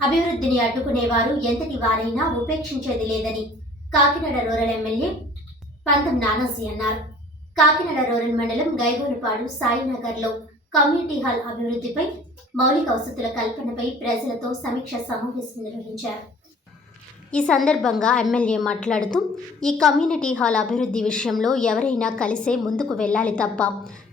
అభివృద్ధిని అడ్డుకునేవారు ఎంతటి వారైనా ఉపేక్షించేది లేదని కాకినాడ రూరల్ ఎమ్మెల్యే పంతం నానాజీ అన్నారు. కాకినాడ రూరల్ మండలం గైగోనిపాడు సాయినగర్లో కమ్యూనిటీ హాల్ అభివృద్ధిపై మౌలిక వసతుల కల్పనపై ప్రజలతో సమీక్ష సమావేశం నిర్వహించారు. ఈ సందర్భంగా ఎమ్మెల్యే మాట్లాడుతూ ఈ కమ్యూనిటీ హాల్ అభివృద్ధి విషయంలో ఎవరైనా కలిసే ముందుకు వెళ్ళాలి తప్ప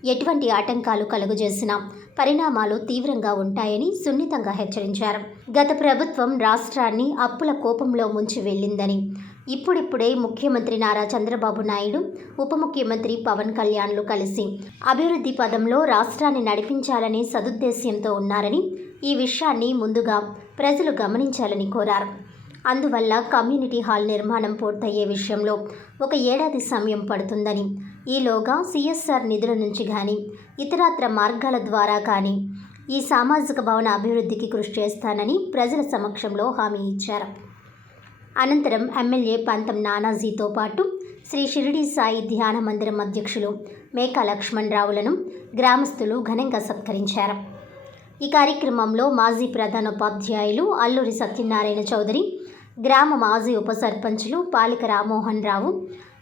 ఎటువంటి ఆటంకాలు కలుగజేసినా పరిణామాలు తీవ్రంగా ఉంటాయని సున్నితంగా హెచ్చరించారు. గత ప్రభుత్వం రాష్ట్రాన్ని అప్పుల కోపంలో ముంచి వెళ్ళిందని ఇప్పుడిప్పుడే ముఖ్యమంత్రి నారా చంద్రబాబు నాయుడు ఉప ముఖ్యమంత్రి పవన్ కళ్యాణ్లు కలిసి అభివృద్ధి పదంలో రాష్ట్రాన్ని నడిపించాలనే సదుద్దేశ్యంతో ఉన్నారని ఈ విషయాన్ని ముందుగా ప్రజలు గమనించాలని కోరారు. అందువల్ల కమ్యూనిటీ హాల్ నిర్మాణం పూర్తయ్యే విషయంలో ఒక ఏడాది సమయం పడుతుందని. ఈలోగా సిఎస్ఆర్ నిధుల నుంచి కానీ ఇతరత్ర మార్గాల ద్వారా కానీ ఈ సామాజిక భవన అభివృద్ధికి కృషి చేస్తానని ప్రజల సమక్షంలో హామీ ఇచ్చారు. అనంతరం ఎమ్మెల్యే పంతం నానాజీతో పాటు శ్రీ షిరిడి సాయి ధ్యాన మందిరం అధ్యక్షులు మేకా లక్ష్మణ్ రావులను గ్రామస్తులు ఘనంగా సత్కరించారు. ఈ కార్యక్రమంలో మాజీ ప్రధానోపాధ్యాయులు అల్లూరి సత్యనారాయణ చౌదరి గ్రామ మాజీ ఉప సర్పంచులు పాలిక రామ్మోహన్ రావు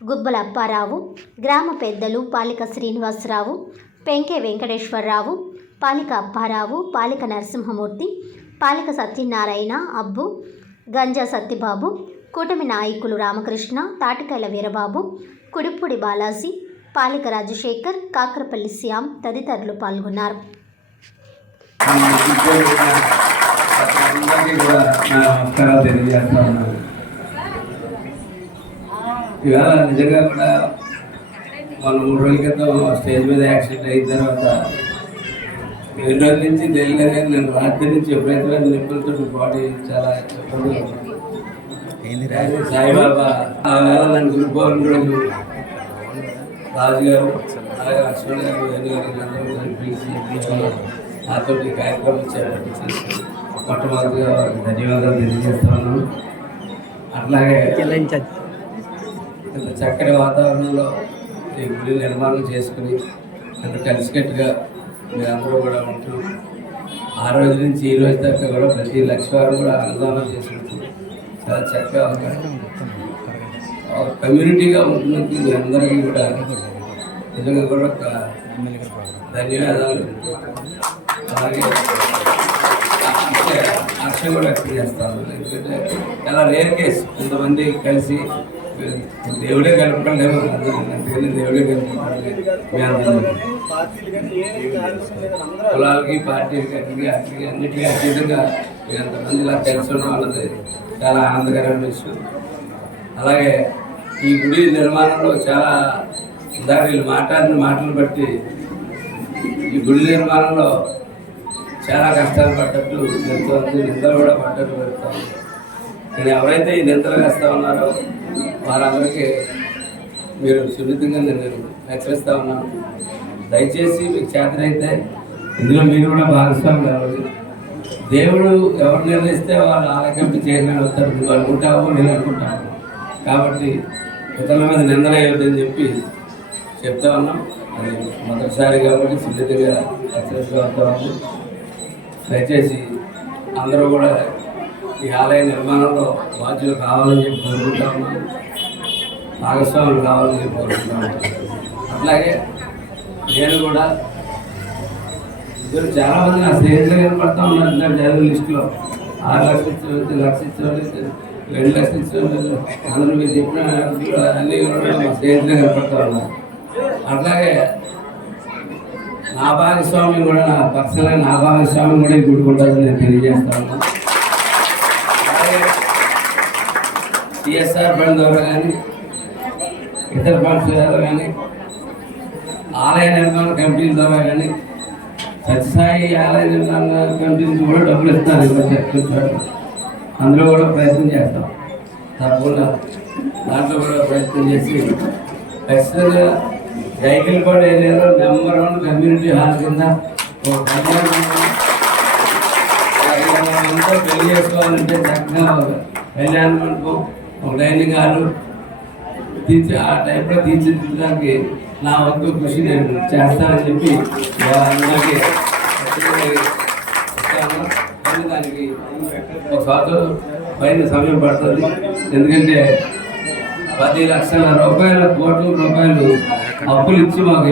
గుబ్బల అప్పారావు గ్రామ పెద్దలు పాలిక శ్రీనివాసరావు పెంకే వెంకటేశ్వరరావు పాలిక అప్పారావు పాలిక నరసింహమూర్తి పాలిక సత్యనారాయణ అబ్బు గంజా సత్యబాబు కూటమి నాయకులు రామకృష్ణ తాటికాయల వీరబాబు కుడిపూడి బాలాజీ పాలిక రాజశేఖర్ కాకరపల్లి శ్యామ్ తదితరులు పాల్గొన్నారు. అందరికీ కూడా నా నమస్కారాలు తెలియజేస్తా ఉన్నాను. ఇవాళ నిజంగా కూడా వాళ్ళు మూడు రోజుల క్రితం స్టేజ్ మీద యాక్సిడెంట్ అయిన తర్వాత రెండు రోజుల నుంచి తెలియలేదు కానీ నేను రాత్రి నుంచి ఎప్పుడైతే నిప్పులతో బాడీ చాలా ఇబ్బంది సాయిబాబా ఆ వేళ నన్ను గురుపోవడం కూడా రాజు గారు అలాగే లక్ష్మణ్ గారు వేణు గారు వీళ్ళందరూ పిలిచి నాతో ఈ కార్యక్రమం చేపట్టించి మొట్టమొదటిగా వారికి ధన్యవాదాలు తెలియజేస్తా ఉన్నాను అట్లాగే ఇంత చక్కటి వాతావరణంలో ఈ గుడి నిర్మాణం చేసుకుని అంత కలిసికట్టుగా మీరందరూ కూడా ఉంటూ ఆ రోజు నుంచి ఈ రోజు దాకా కూడా ప్రతి లక్ష్యవారం కూడా అన్నదానం చేసుకుంటూ చాలా చక్కగా కమ్యూనిటీగా ఉంటున్నందుకు మీ అందరికీ కూడా నిజంగా కూడా ఒక ధన్యవాదాలు. అలాగే అక్షయ్ కూడా వ్యక్తం చేస్తాను ఎందుకంటే చాలా రేర్ కేసు కొంతమంది కలిసి దేవుడే కలుపుకోలేము అందుకని దేవుడే కలుపుకోవాలి మీ అందరూ కులాలకి పార్టీలకి అన్నిటికీ అన్నిటికీ అన్నిటికీ అతీతంగా ఎంతమంది ఇలా కలిసి ఉండడం వాళ్ళది చాలా ఆనందకరమైన విషయం అలాగే ఈ గుడి నిర్మాణంలో చాలా దాని వీళ్ళు మాట్లాడిన మాటలు బట్టి ఈ గుడి నిర్మాణంలో చాలా కష్టాలు పడ్డట్టు జరుగుతుంది నిద్ర కూడా పడ్డట్టు పెడతాం కానీ ఎవరైతే ఈ నిద్ర వేస్తూ ఉన్నారో వారందరికీ మీరు సున్నితంగా నేను హెచ్చరిస్తూ ఉన్నాను. దయచేసి మీకు చేతనైతే ఇందులో మీరు కూడా భాగస్వామి కావాలి. దేవుడు ఎవరు నిర్ణయిస్తే వాళ్ళు ఆలకంటి చేయమని అవుతారు నువ్వు అనుకుంటావో నేను అనుకుంటాను. కాబట్టి ఇతరుల మీద నిందన అయ్యొద్దని చెప్పి చెప్తా ఉన్నాం. అది మొదటిసారి కాబట్టి సున్నితంగా హెచ్చరిస్తూ ఉంటాము దయచేసి అందరూ కూడా ఈ ఆలయ నిర్మాణంలో బాధ్యులు కావాలని చెప్పి కోరుకుంటా ఉన్నాను. భాగస్వాములు కావాలని చెప్పి కోరుకుంటా అట్లాగే నేను కూడా ఇద్దరు చాలామంది నా స్నేహితులు కనపడతా ఉన్నారు. నా చదువు లిస్టులో ఆరు లక్షలు ఇచ్చిన లక్ష ఇచ్చిన రెండు లక్షలు ఇచ్చిన అందరూ మీరు చెప్పిన అన్ని మా స్నేహితులు కనపడతా ఉన్నారు. అట్లాగే నా భాగస్వామి కూడా నా పర్సనల్గా నా భాగస్వామి కూడా ఈ గుడికుంటుందని నేను తెలియజేస్తాను సిఎస్ఆర్ ఫండ్ ద్వారా కానీ ఇతర ఫండ్స్ ద్వారా కానీ ఆలయ నిర్మాణ కమిటీల ద్వారా కానీ సత్యసాయి ఆలయ నిర్మాణ కమిటీ నుంచి కూడా డబ్బులు ఇస్తారు ఇక్కడ చెప్తున్నారు అందులో కూడా ప్రయత్నం చేస్తాం. తప్పకుండా దాంట్లో కూడా ప్రయత్నం చేసి ఖచ్చితంగా సైకిల్ కూడా ఏరియాలో నెంబర్ వన్ కమ్యూనిటీ హాల్ కింద ఒక అంతా పెళ్ళి చేసుకోవాలంటే చక్కగా కళ్యాణ మండపం ఒక డైనింగ్ హాల్. తీర్చి ఆ టైంలో తీర్చిదిద్దడానికి నా వంతు కృషి నేను చేస్తానని చెప్పి అందరికీ దానికి ఒక సంవత్సరం పైన సమయం పడుతుంది. ఎందుకంటే పది లక్షల రూపాయల కోట్ల రూపాయలు అప్పులు ఇచ్చి మాకు